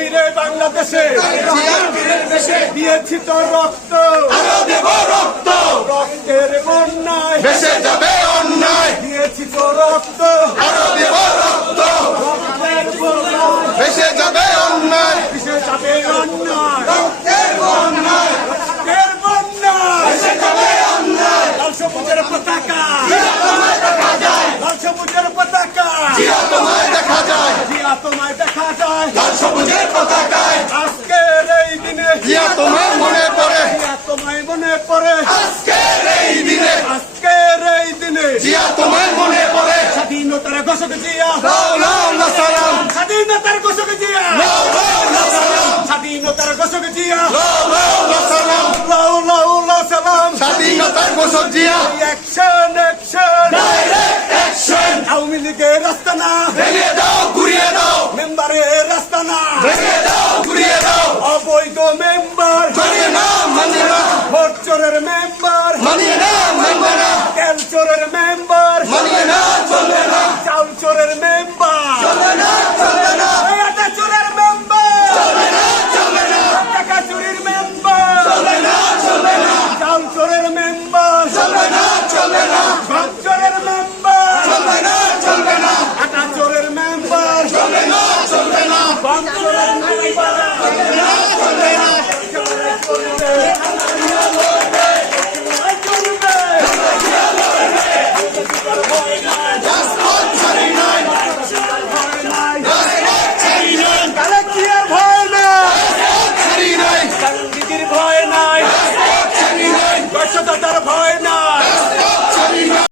ফিরে বাংলাদেশে দিয়েছি তো রক্ত, আরো দেব রক্ত, রক্তের বন্যায় ভেসে যাবে অন্যায়, দিয়েছি তো রক্ত, আরো দেব রক্ত, রক্তের বন্যায় ভেসে যাবে অন্যায়, ভেসে যাবে অন্যায়, রক্তের বন্যায়, রক্তের বন্যায় ভেসে যাবে অন্যায়, লাল সবুজের পতাকা, জিয়া তোমায় দেখা যায়, লাল সবুজের পতাকা, জিয়া তোমায় দেখা যায়, জিয়া তোমায় দেখা যায়। লাল সবুজের পতাকায়, আজকের এই দিনে জিয়া তোমায় মনে পড়ে, জিয়া তোমায় মনে পড়ে, আজকের এই দিনে, আজকের এই দিনে জিয়া তোমায় মনে পড়ে, স্বাধীনতার ঘোষক জিয়া, লাও লাও লা সালাম, স্বাধীনতার ঘোষক জিয়া, লাও লাও লা সালাম, স্বাধীনতার ঘোষক জিয়া, লাও লাও লা সালাম, লাউ লাউ লাউ সালাম। স্বাধীনতার ঘোষক Zia, action action, direct action, Awami লীগের রাস্তা না, ভেঙে দাও ঘুরিয়ে দাও, মেম্বারের রাস্তা না, ভেঙে